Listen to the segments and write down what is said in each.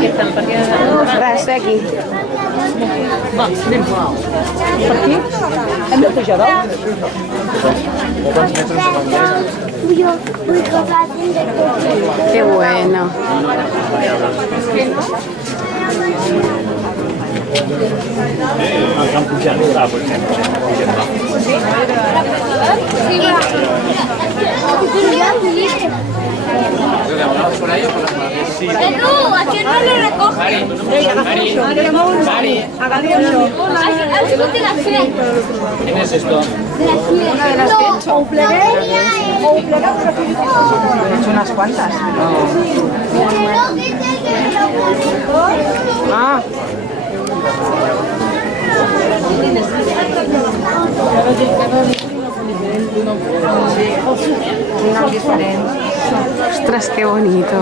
Res, aquí. Va, anem. Per aquí? Hem de pujar dalt? Qué bueno. Han pujat, por ejemplo. Edu, ¿a quién no le recoge? Mari, ¿quién es esto? Una de las que he hecho. O un plegat, però aquí. He hecho unas cuantas. Ah. Ostras, qué bonito.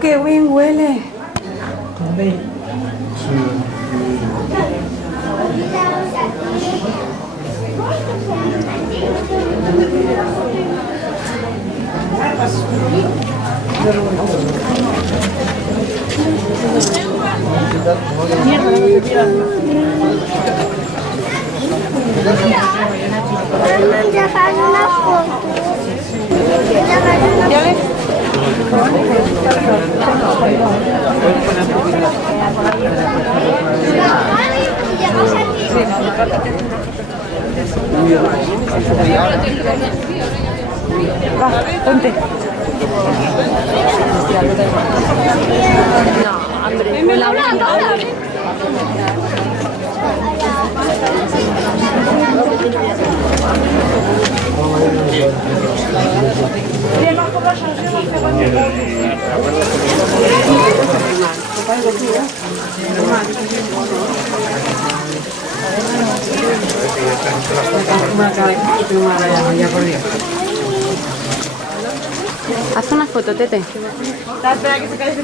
¡Qué bien huele! Ya fan una foto. ¿Ya ves? Va, ponte. No, hombre. Me la hablando ahora. Haz una foto, Tete. Espera que se cae ese